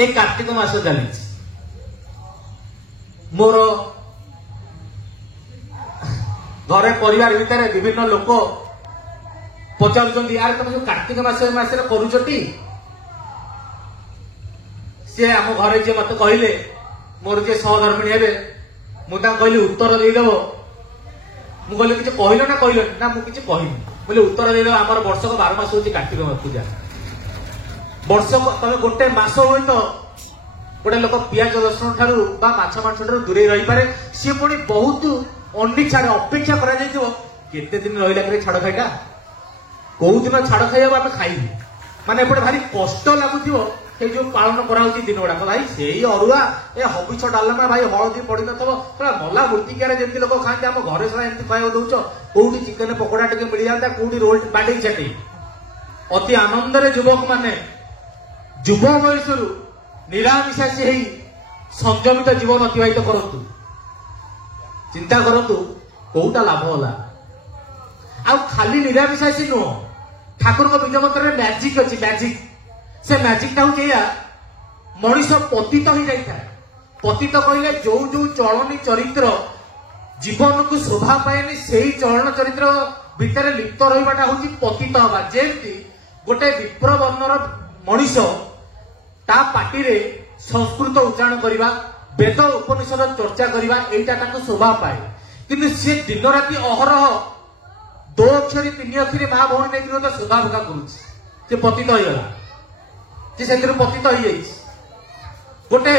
ଏଇ କାର୍ତ୍ତିକ ମାସ ଚାଲିଛି, ମୋର ଘରେ ପରିବାର ଭିତରେ ବିଭିନ୍ନ ଲୋକ ପଚାରୁଛନ୍ତି, ଆରେ ତମେ ଯୋଉ କାର୍ତ୍ତିକ ମାସରେ କରୁଛଟି? ସିଏ ଆମ ଘରେ ଯିଏ ମତେ କହିଲେ, ମୋର ଯିଏ ସହଧର୍ମିଣୀ ହେବେ, ମୁଁ ତାଙ୍କୁ କହିଲି ଉତ୍ତର ଦେଇଦବ। ମୁଁ କହିଲି କିଛି କହିଲ ନା କହିଲନି? ନା ମୁଁ କିଛି କହିନି। କହିଲି ଉତ୍ତର ଦେଇଦବ, ଆମର ବର୍ଷକ 12 ମାସ ହଉଛି କାର୍ତ୍ତିକ ପୂଜା। ବର୍ଷକ ତମେ ଗୋଟେ ମାସ ହୁଏତ ଗୋଟେ ଲୋକ ପିଆଜ ରସୁଣ ଠାରୁ ବା ମାଛ ମାଂସ ଠାରୁ ଦୂରେଇ ରହିପାରେ, ସିଏ ପୁଣି ବହୁତ ଅନିଚ୍ଛାରେ ଅପେକ୍ଷା କରାଯାଇଥିବ କେତେ ଦିନ ରହିଲା ପରେ ଛାଡ ଖାଇଟା, କୋଉ ଦିନ ଛାଡ ଖାଇବାକୁ ଆମେ ଖାଇବୁ। ମାନେ ଏପଟେ ଭାରି କଷ୍ଟ ଲାଗୁଥିବ ସେଇ ଯୋଉ ପାଳନ କରାହଉଛି ଦିନ ଗୁଡାକ। ଭାଇ ସେଇ ଅରୁଆ, ଏ ହବିଷ ଡାଲମା, ଭାଇ ହଳଦୀ ପଡିନଥିବ, ସେଟା ମଲା ମୂର୍ତ୍ତିକାରେ ଯେମିତି ଲୋକ ଖାଆନ୍ତି, ଆମ ଘରେ ସେଟା ଏମିତି ଖାଇବାକୁ ଦଉଛ। କୋଉଠି ଚିକେନ ପକୋଡା ଟିକେ ମିଳିଯାନ୍ତା, କୋଉଠି ରୋଲ ବାଟେଇ ଚାଟେଇ। ଅତି ଆନନ୍ଦରେ ଯୁବକ ମାନେ ଯୁବ ବୟସରୁ ନିରାମିଷାସୀ ହେଇ ସଂଯମିତ ଜୀବନ ଅତିବାହିତ କରନ୍ତୁ। ଚିନ୍ତା କରନ୍ତୁ କୋଉଟା ଲାଭ ହେଲା। ଆଉ ଖାଲି ନିରାମିଷାସୀ ନୁହଁ, ଠାକୁରଙ୍କ ବୀଜ ମନ୍ତ୍ରରେ ମ୍ୟାଜିକ ଅଛି। ମ୍ୟାଜିକ, ସେ ମ୍ୟାଜିକଟା ହଉଛି ଏଇଆ, ମଣିଷ ପତିତ ହେଇଯାଇଥାଏ। ପତିତ କହିଲେ ଯୋଉ ଯୋଉ ଚଳନୀ ଚରିତ୍ର ଜୀବନକୁ ଶୋଭା ପାଏନି, ସେଇ ଚଳନ ଚରିତ୍ର ଭିତରେ ଲିପ୍ତ ରହିବାଟା ହଉଛି ପତିତ ହବା। ଯେମିତି ଗୋଟେ ବିପ୍ର ବର୍ଣ୍ଣର ମଣିଷ ତା ପାଟିରେ ସଂସ୍କୃତ ଉଚ୍ଚାରଣ କରିବା, ବେଦ ଉପନିଷଦ ଚର୍ଚ୍ଚା କରିବା, ଏଇଟା ତାକୁ ଶୋଭା ପାଏ। କିନ୍ତୁ ସେ ଦିନ ରାତି ଅହରହ 2 ଅକ୍ଷରୀ 3 ଅକ୍ଷରୀ ମା ଭଉଣୀ ନେଇକି ତ ଶୋଭା ଭୋଗା କରୁଛି। ସେ ପତିତ ହେଇଗଲା, ସେ ସେଥିରୁ ପତିତ ହେଇଯାଇଛି। ଗୋଟେ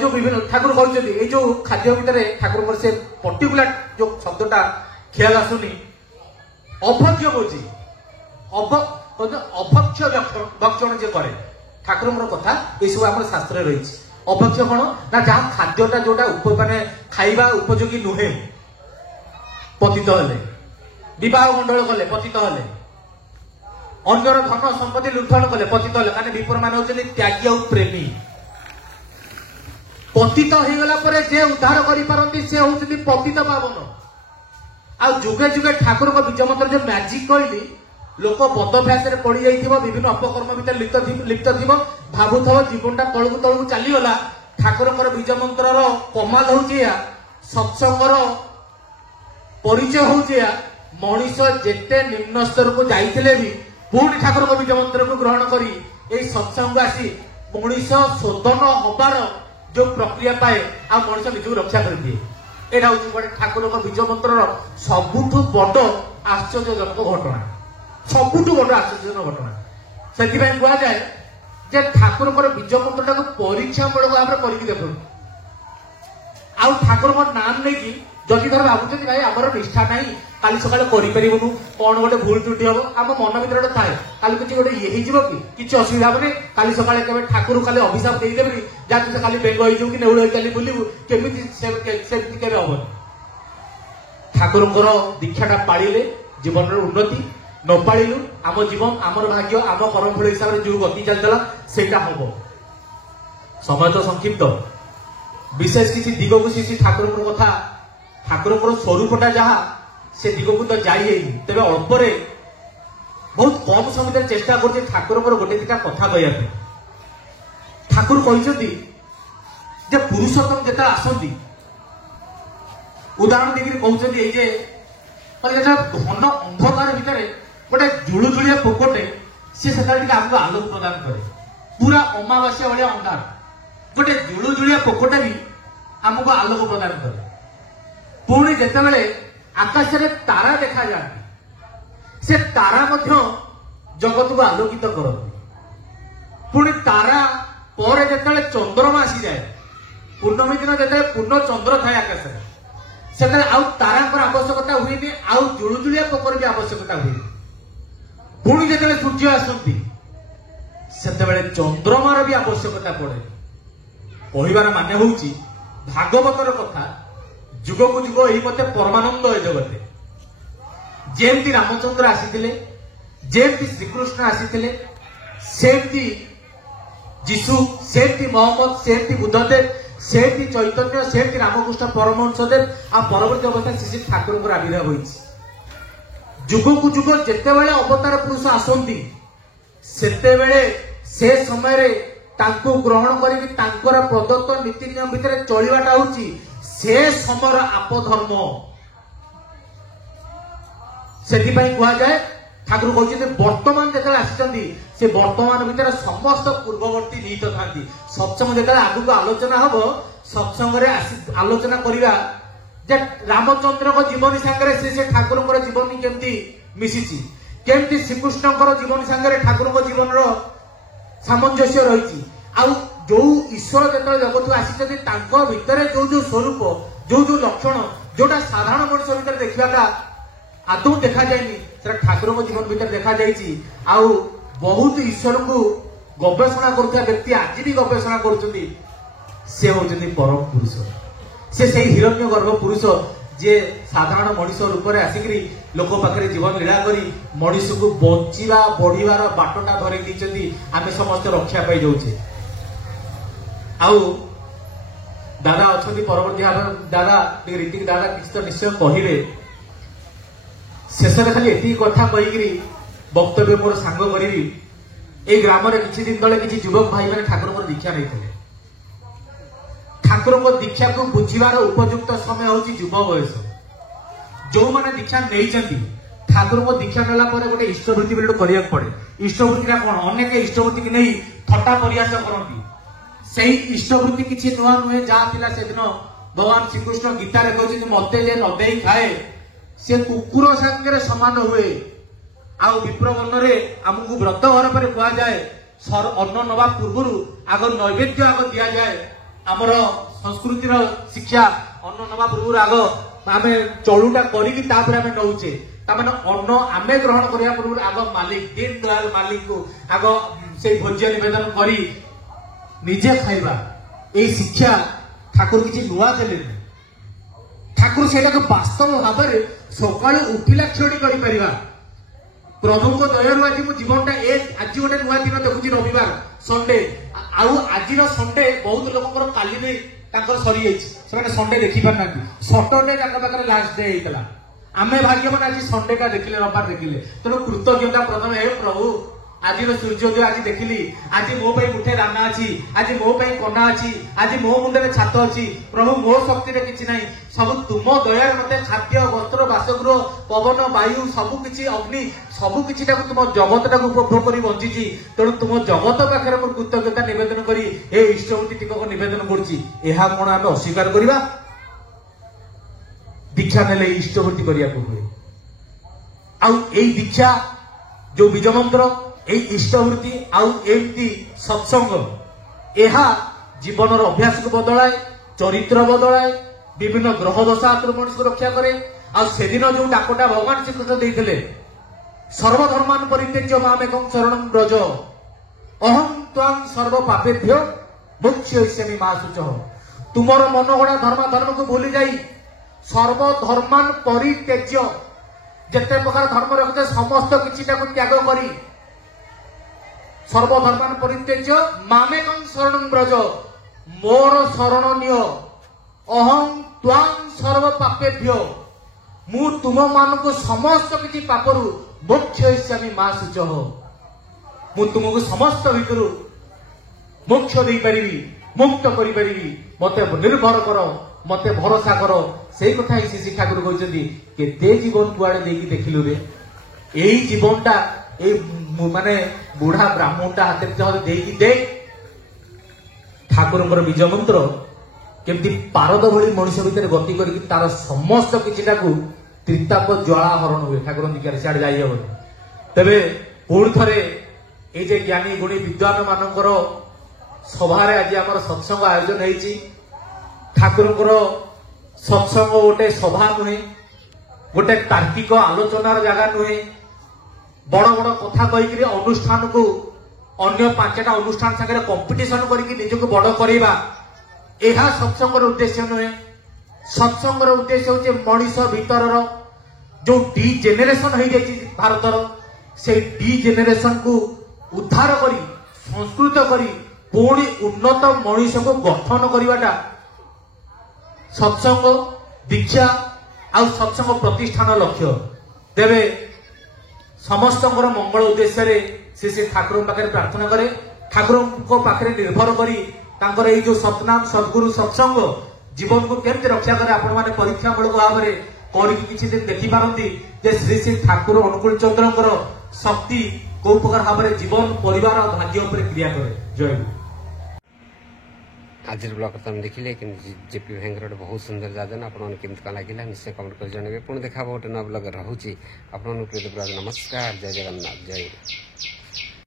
ଯୋଉ ବିଭିନ୍ନ ଠାକୁର କହିଛନ୍ତି, ଏଇ ଯୋଉ ଖାଦ୍ୟ ଭିତରେ ଠାକୁରଙ୍କର ସେ ପର୍ଟିକୁଲାର ଯୋଉ ଶବ୍ଦଟା ଖିଆଲ ଆସୁନି, ଅଭକ୍ଷ୍ୟ ଭୋଜି, ଅଭକ୍ଷ୍ୟ ଭକ୍ଷଣ ଯିଏ କରେ, ଠାକୁରଙ୍କର କଥା ଏସବୁ ଆମର ଶାସ୍ତ୍ରରେ ରହିଛି। ଅଭକ୍ଷ୍ୟ କଣ ନା, ଯାହା ଖାଦ୍ୟଟା ଯୋଉଟା ମାନେ ଖାଇବା ଉପଯୋଗୀ ନୁହେଁ, ପତିତ ହେଲେ। ବିବାହ ମଣ୍ଡଳ କଲେ ପତିତ ହେଲେ, ଅନ୍ୟର ଧନ ସମ୍ପତ୍ତି ଲୁଣ୍ଠନ କଲେ ପତିତ ହେଲେ। ମାନେ ବିପର ମାନେ ହଉଛନ୍ତି ତ୍ୟାଗୀ ଆଉ ପ୍ରେମୀ। ପତିତ ହେଇଗଲା ପରେ ଯେ ଉଦ୍ଧାର କରିପାରନ୍ତି ସେ ହଉଛନ୍ତି ପତିତ ପାବନ। ଆଉ ଯୁଗେ ଯୁଗେ ଠାକୁରଙ୍କ ବୀଜ ମନ୍ତ୍ର ଯୋଉ ମ୍ୟାଜିକ କହିଲି, ଲୋକ ବଦଭ୍ୟାସରେ ପଡି ଯାଇଥିବ, ବିଭିନ୍ନ ଅପକର୍ମ ଭିତରେ ଲିପ୍ତ ଥିବ, ଭାବୁଥିବ ଜୀବନଟା ତଳକୁ ତଳକୁ ଚାଲିଗଲା। ଠାକୁରଙ୍କର ବୀଜ ମନ୍ତ୍ରର କମାଲ ହଉଛି ଏହା, ସତ୍ସଙ୍ଗର ପରିଚୟ ହଉଛି ଏହା, ମଣିଷ ଯେତେ ନିମ୍ନ ସ୍ତରକୁ ଯାଇଥିଲେ ବି ପୁଣି ଠାକୁରଙ୍କ ବୀଜ ମନ୍ତ୍ରକୁ ଗ୍ରହଣ କରି ଏଇ ସତ୍ସଙ୍ଗ ଆସି ମଣିଷ ଶୋଧନ ହବାର ଯୋଉ ପ୍ରକ୍ରିୟା ପାଏ, ଆଉ ମଣିଷ ନିଜକୁ ରକ୍ଷା କରିଦିଏ। ଏଇଟା ହଉଛି ଗୋଟେ ଠାକୁରଙ୍କ ବୀଜ ମନ୍ତ୍ରର ସବୁଠୁ ବଡ ଆଶ୍ଚର୍ଯ୍ୟଜନକ ଘଟଣା, ସବୁଠୁ ବଡ ଆଶ୍ଚର୍ଯ୍ୟଜନକ ଘଟଣା। ସେଥିପାଇଁ କୁହାଯାଏ ଯେ ଠାକୁରଙ୍କର ବୀଜ ମନ୍ତ୍ରଟାକୁ ପରୀକ୍ଷା ମୂଳକ ଭାବରେ କରିକି ଦେଖନ୍ତୁ। ଆଉ ଠାକୁରଙ୍କ ନାମ ନେଇକି जदि धर भावुं भाई आमर निष्ठा ना काली सकाଳେ କରିପାରିବୁନୁ कौन गोटे भूल त्रुटि हम आम मन भर थाए काली किसी गोटे ये हो कि असुविधा हेनी काली सकाଳେ केवल ठाकुर खाली अभिशाप देदेवी जहाँ तू खाली बेंग हो कि नेउल चली बुलू केमी सेमती केवे हम ठाकुर दीक्षाटा पाड़े जीवन उन्नति न पाड़ू आम जीवन आमर भाग्य आम कर्मफल हिसाब से जो गति चलता से हम समय तो संक्षिप्त विशेष किसी दिग को सी ठाकुर कथा ठाकुर स्वरूपटा जहाँ से दिग को तो जाए तेज अल्पे बहुत कम समय चेष्टा कर ठाकुर गोटे दिटा कथा कहते ठाकुर कहते पुरुषोत्तम जो आसती उदाहरण देखिए कहते घन अंधकार भितर गोटे जुलुजुलिया पोकटे सी आमको आलोक प्रदान करे पूरा अमावास्या भाया अंधार गोटे जुलुजुलिया पोकटे भी आमको आलोक प्रदान करे पुणी जिते आकाश में तारा देखा जाती से तारा जगत को आलोकित करती पुणी तारा पर जिते चंद्रमा आसी जाए पूर्णमी दिन जिते पूर्ण चंद्र थाए आकाश में से तारा आवश्यकता हुए आउ जुलुजुलिया पोकर भी आवश्यकता हुए पुणी जिते सूर्य आसती से चंद्रमार भी आवश्यकता पड़े कहबार माने हूँ भागवतर कथा जुग को जुग यही मत परमानंद जगते जेमती रामचंद्र आसी जेमती श्रीकृष्ण आसी सेमती जीशु सेमती मोहम्मद सेमती बुद्धदेव सेमती चैतन्य सेमती रामकृष्ण परमहंसदेव आ परवर्ती अवस्था श्री ठाकुर आविर्भाव होती जुग को जुग जिते बड़े अवतार पुरुष आसती से समय तांको ग्रहण कर प्रदत्त नीति नियम भितर चलवाटा हूँ से समर आपधर्म से कह जाए ठाकुर कहते वर्तमान जो आसी से वर्तमान भितर समस्त पूर्ववर्ती निहित था सत्संग जो आगु को आलोचना हम सत्संग आलोचना करवा रामचंद्र को जीवन सांगे से ठाकुर जीवन केमती मिसी केमती श्रीकृष्ण जीवन सांगे ठाकुर जीवन सामंजस्य रही जो ईश्वर जो जगत आसी भितर जो जो स्वरूप जो जो लक्षण जोटा साधारण मनुष्य भितर देखाटा आदौ देखा जाए ठाकुर जीवन भितर देखा जाए बहुत ईश्वर को गवेषणा करुवा व्यक्ति आज भी गवेषणा करुँच से होती परम पुरुष से हिरण्य गर्भ पुरुष जे साधारण मनुष्य रूप में आसिक लोक पाखे जीवन लीला करी मनुष्य को बंचा बढ़िवार बाटटा धरई आम समस्त रक्षा पाई जाऊे आउ दादा अच्छा परवर्ती दादा रीतिक दादा किसी तो निश्चय कहले शेष खाली एति कथा कहीकि वक्तव्य मोर सांग करी ए ग्राम किसी दिन तले किसी युवक भाई मैंने ठाकुर दीक्षा नहीं ठाकुर दीक्षा को बुझीबार उपयुक्त समय हूँ युव बयस जो मैंने दीक्षा नहीं ठाकुर को दीक्षा नेला गोटे इष्टवृत्ति करा पड़े इष्टवृत्ति कौन अनेक इष्टवृत्ति की नहीं थट्टा प्रयास करती से इष्टवृत्ति किसी नुआ नुहे जहाँ से दिन भगवान श्रीकृष्ण गीतार कहते मत जे नदे खाए से कुकुर सांगे सामान हुए आउ विप्रवन आमको व्रत घर पर कह जाए अन्न नवा पूर्व आग नैवेद्य आग दि जाए आमर संस्कृतिर शिक्षा अन्न नवा पूर्व आग आम चलुटा करें नौचे ताने अन्न आमे ग्रहण करने पूर्व आग मालिक दीन दयाल मालिक को आग से भोज्य निवेदन करी निजे खाइबा ए शिक्षा ठाकुर किसी नुआ देले ठाकुर से वास्तव भाव में सका उठिला क्षणी कर प्रभु को दयालु आज मो जीवनटा आज गोटे नुआ दिन देखुची रविवार संडे आज संडे बहुत लोक काली भी सरी जाइए संडे देखी पार ना सटरडे पाखे लास्ट डे होता आम भाग्यवान आज संडेटा देखिले रविवार देखिले तेणु कृतज्ञता प्रथम हे प्रभु आज सूर्योदय आज देखिली आज मो मुठे दाना अच्छी आज मो कना अच्छी आज मो मुंडे छात अच्छी प्रभु मो शक्ति रे किछि नहीं सब तुम दया मत खाद्य वस्त्र बासगृह पवन वायु सबकि अग्नि सबकि तुम जगत टाक उपभोग कर बंची तेणु तुम जगत पाखे मोर कृतज्ञता निवेदन करी ए इष्टवृत्ति टिकक निवेदन करुच्ची कौन आम अस्वीकार करवा दीक्षा नेले इष्टवृत्ति करने हुए आउ दीक्षा जो बीज मंत्र इष्टवृत्ति आमती सत्संग यह जीवन अभ्यास को बदलाए चरित्र बदलाए विभिन्न ग्रह दशा मनुष्य को रक्षा करे आदिन जो डाकटा भगवान श्रीकृष्ण देते सर्वधर्मान परित्यज्य मामेकं शरणं व्रज अहं त्वां सर्व पापेभ्यो मोक्षयिष्यामि मा शुचः। तुमर मनगढ़ा धर्म को भूली जाई सर्वधर्मान परित्यज्य जिते प्रकार धर्म रखते समस्त किसी त्याग करी सर्वधर्मान परित्यज्य मामेकं शरणं व्रज मोर शरण निय अहं त्वां सर्व पापेभ्यो मु तुम मान को समस्त किसी पापरु मोक्षयिष्यामि मा शुचः। मु तुमको समस्त भितर मोक्ष दे पारि मुक्त करि पारि मते निर्भर कर मते भरोसा कर से कथा ही श्री ठाकुर कहते केते जीवन कुआड़े देकी देखिलु रे एई जीवनटा ए माने बुढ़ा ब्राह्मणटा हाथ देकी देख ठाकुर बीज मंत्र केमती पारद भली मनुष्य भितर गति कर तार समस्त किछिटा को त्रिताप ज्वाला हरण हुए ठाकुर दीक्षार सियाड़े जाई हबो। तबे पुणी थरे ए जे ज्ञानी गुणी विद्वान मानकर सभारे आज आमर सत्संग आयोजन होईची ठाकुरଙ୍କର सत्संग गोटे सभा नुहे गोटे तार्किक आलोचनार जगह नुहे बड़ बड़ कथा कहीकि अनुष्ठान को अन्य 5टा अनुष्ठान सागर कंपिटिशन करके निजक बड़ करवा यह सत्संगर उद्देश्य नुहे। सत्संगर उद्देश्य होचे मनीष भीतर जो डी जेनेरेशन हो जाए भारतर से डी जेनेरेशन को उद्धार करी संस्कृत करी पुणी उन्नत मनीष को गठन करवाटा सत्संग दीक्षा आ सत्संग प्रतिष्ठान लक्ष्य। तेरे समस्त मंगल उद्देश्य से ठाकुर पाखे प्रार्थना करे ठाकुर पाखे निर्भर करी तांकर एई जो सतनाम सद्गुरु सत्संग जीवन को केमती रक्षा करे आपण माने परीक्षामूलक भाव में करके किसी दिन देखी पारती जे श्री श्री ठाकुर अनुकूल चंद्रंकर शक्ति को प्रकार भाव में जीवन परिवार और भाग्य उपर क्रिया करे। जय गुरु। आज ब्लॉग तुम देखिले कि जेपी भाई बहुत सुंदर जाजन आपन केमती कन लगे निश्चय कमेंट कर जनइबे पुणी देखा गोटे नया ब्लॉग रहूची आपन नमस्कार जय जगन्नाथ जय।